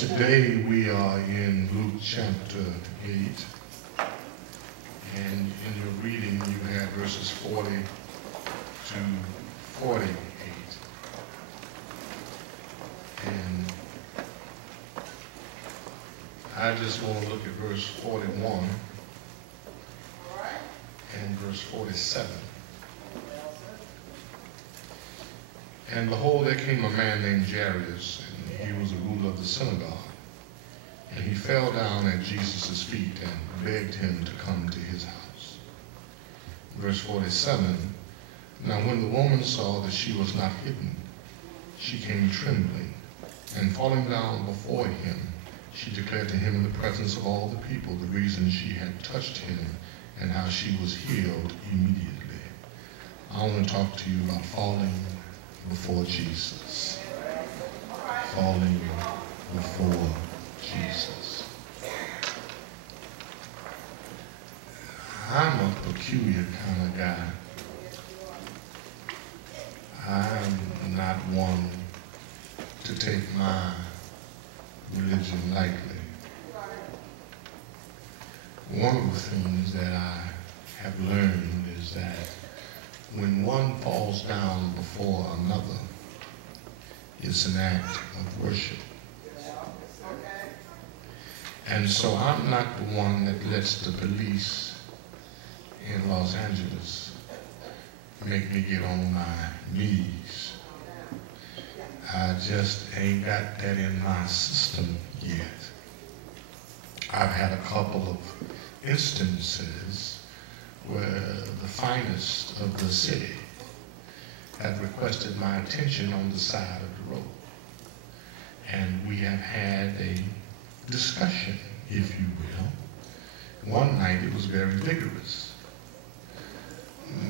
Today we are in Luke chapter 8, and in your reading you had verses 40 to 48. And I just want to look at verse 41 and verse 47. And behold, there came a man named Jairus, and he was a ruler of the synagogue. And he fell down at Jesus' feet and begged him to come to his house. Verse 47, now when the woman saw that she was not hidden, she came trembling, and falling down before him, she declared to him in the presence of all the people the reason she had touched him and how she was healed immediately. I want to talk to you about falling before Jesus. Falling before Jesus. I'm a peculiar kind of guy. I'm not one to take my religion lightly. One of the things that I have learned is that when one falls down before another, it's an act of worship. And so I'm not the one that lets the police in Los Angeles make me get on my knees. I just ain't got that in my system yet. I've had a couple of instances where the finest of the city had requested my attention on the side of the road. And we have had a discussion, if you will. One night it was very vigorous,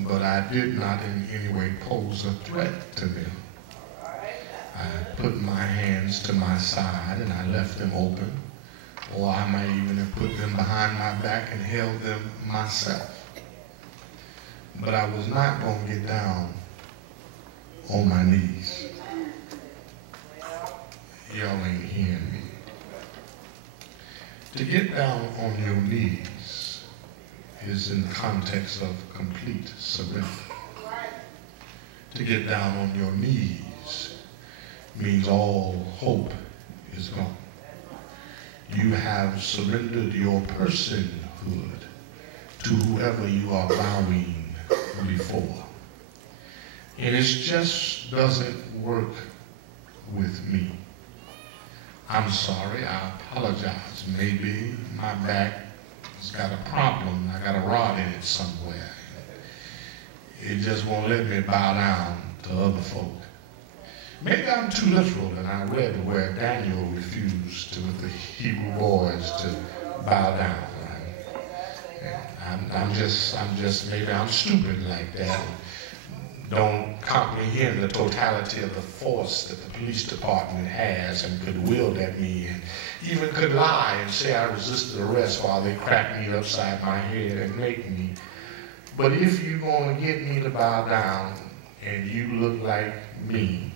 but I did not in any way pose a threat to them. I put my hands to my side and I left them open, or I might even have put them behind my back and held them myself. But I was not going to get down on my knees. Y'all ain't hearing me. To get down on your knees is in the context of complete surrender. To get down on your knees means all hope is gone. You have surrendered your personhood to whoever you are bowing before. And it just doesn't work with me. I'm sorry, I apologize. Maybe my back has got a problem. I got a rod in it somewhere. It just won't let me bow down to other folk. Maybe I'm too literal, and I read where Daniel refused to with the Hebrew boys to bow down. I'm just, maybe I'm stupid like that. Don't comprehend the totality of the force that the police department has and could wield at me, and even could lie and say I resisted arrest while they crack me upside my head and make me. But if you're going to get me to bow down and you look like me,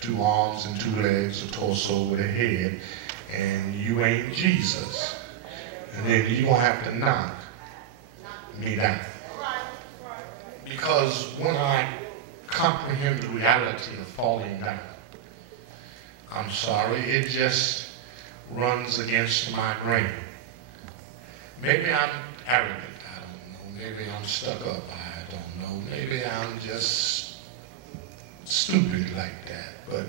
2 arms and 2 legs, a torso with a head, and you ain't Jesus, and then you're going to have to knock me down. Because when I comprehend the reality of falling down, I'm sorry, it just runs against my grain. Maybe I'm arrogant, I don't know. Maybe I'm stuck up, I don't know. Maybe I'm just stupid like that. But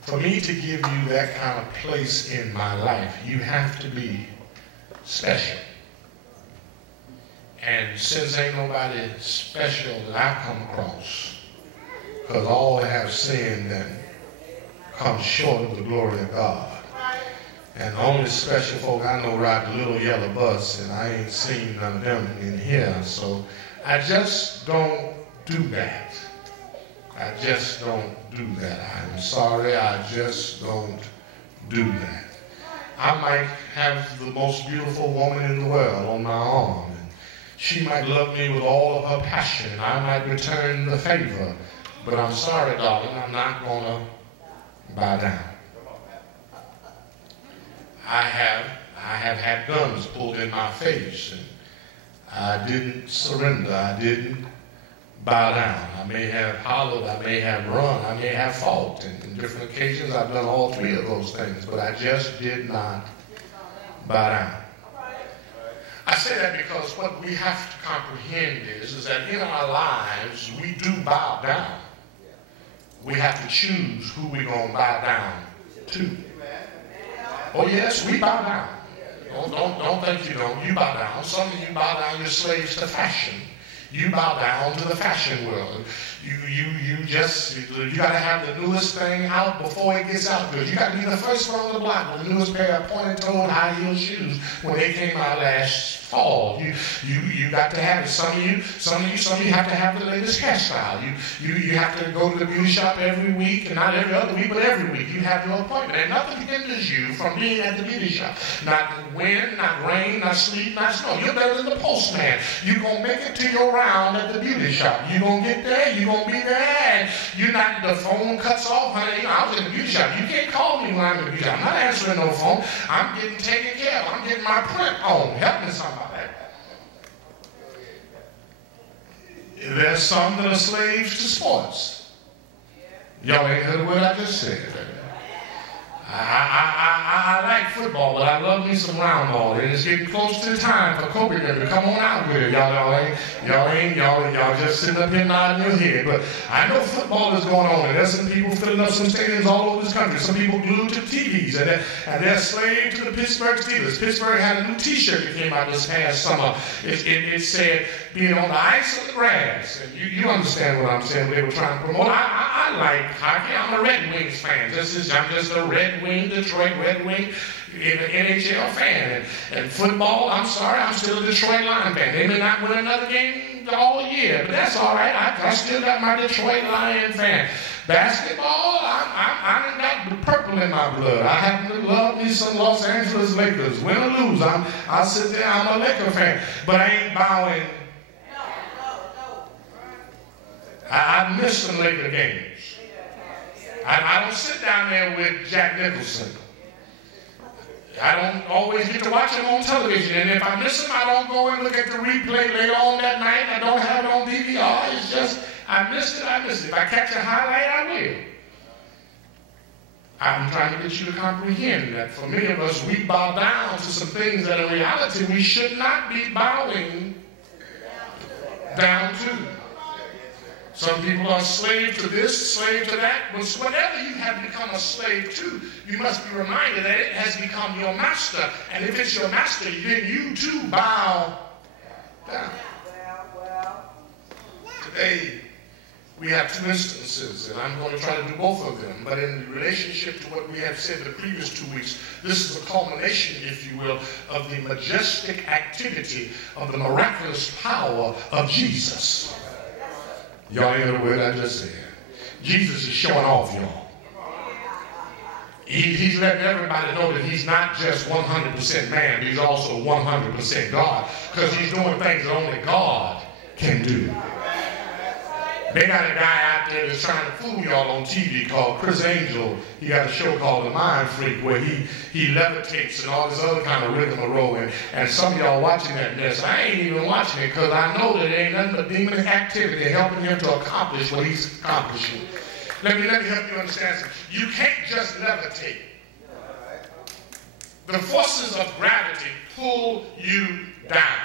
for me to give you that kind of place in my life, you have to be special. And since ain't nobody special that I come across, because all have sinned and come short of the glory of God. And the only special folk I know ride the little yellow bus, and I ain't seen none of them in here. So I just don't do that. I just don't do that. I'm sorry, I just don't do that. I might have the most beautiful woman in the world on my arm. She might love me with all of her passion. I might return the favor. But I'm sorry, darling, I'm not going to bow down. I have had guns pulled in my face, and I didn't surrender. I didn't bow down. I may have hollered, I may have run, I may have fought. And in different occasions, I've done all three of those things, but I just did not bow down. I say that because what we have to comprehend is that in our lives, we do bow down. We have to choose who we're going to bow down to. Oh yes, we bow down. Don't think you don't. You bow down. Some of you bow down, you're slaves to fashion. You bow down to the fashion world. You got to have the newest thing out before it gets out good. You got to be the first one on the block with the newest pair of pointed-toed high-heel shoes when they came out last fall. You got to have it. Some of you have to have the latest hairstyle. You have to go to the beauty shop every week, and not every other week, but every week. You have your appointment, and nothing hinders you from being at the beauty shop. Not wind, not rain, not sleet, not snow. You're better than the postman. You're gonna make it to your round at the beauty shop. You're gonna get there. You're gonna be there, and you're not. The phone cuts off, honey. You know, I was in the beauty shop. You can't call me when I'm in the beauty shop. I'm not answering no phone. I'm getting taken care of. I'm getting my print on. Help me somebody. There's some that are slaves to sports. Y'all ain't heard the word I just said. I like football, but I love me some round ball. And it's getting close to the time for Kobe to come on out with it. Y'all just sitting up here nodding your head. But I know football is going on, and there's some people filling up some stadiums all over this country. Some people glued to TVs, and they're slave to the Pittsburgh Steelers. Pittsburgh had a new T-shirt that came out this past summer. It said, being on the ice or the grass. And you understand what I'm saying, what they were trying to promote. I like hockey. I'm a Red Wings fan. I'm just a Red Wing, Detroit Red Wing NHL fan. And football, I'm sorry, I'm still a Detroit Lion fan. They may not win another game all year, but that's all right. I still got my Detroit Lion fan. Basketball, I got the purple in my blood. I happen to love me some Los Angeles Lakers. Win or lose, I'll sit there, I'm a Laker fan. But I ain't bowing. I miss some Laker games. I don't sit down there with Jack Nicholson. I don't always get to watch him on television. And if I miss him, I don't go and look at the replay later on that night. I don't have it on DVR. It's just, I missed it. If I catch a highlight, I will. I'm trying to get you to comprehend that for many of us, we bow down to some things that in reality we should not be bowing down to. Some people are slave to this, slave to that. But whatever you have become a slave to, you must be reminded that it has become your master. And if it's your master, then you too bow down. Today, we have two instances, and I'm going to try to do both of them. But in relationship to what we have said the previous 2 weeks, this is a culmination, if you will, of the majestic activity of the miraculous power of Jesus. Y'all ain't heard the word I just said. Jesus is showing off, y'all. He's letting everybody know that he's not just 100% man, but he's also 100% God. Because he's doing things that only God can do. They got a guy out there that's trying to fool y'all on TV called Chris Angel. He got a show called The Mind Freak where he levitates and all this other kind of rigmarole. And some of y'all watching that mess, I ain't even watching it because I know that it ain't nothing but demonic activity helping him to accomplish what he's accomplishing. Let me help you understand something. You can't just levitate. The forces of gravity pull you down.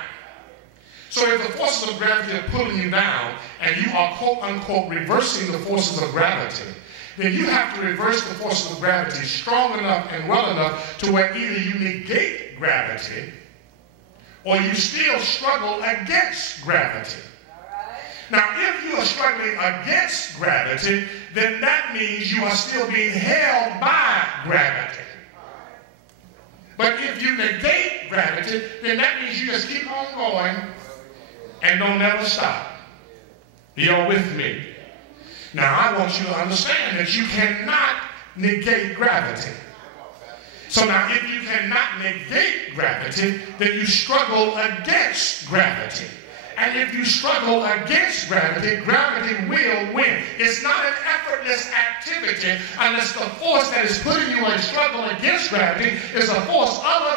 So if the forces of gravity are pulling you down and you are quote-unquote reversing the forces of gravity, then you have to reverse the forces of gravity strong enough and well enough to where either you negate gravity or you still struggle against gravity. Now, if you are struggling against gravity, then that means you are still being held by gravity. But if you negate gravity, then that means you just keep on going and don't never stop. You're with me. Now, I want you to understand that you cannot negate gravity. So now, if you cannot negate gravity, then you struggle against gravity. And if you struggle against gravity, gravity will win. It's not an effortless activity unless the force that is putting you in struggle against gravity is a force other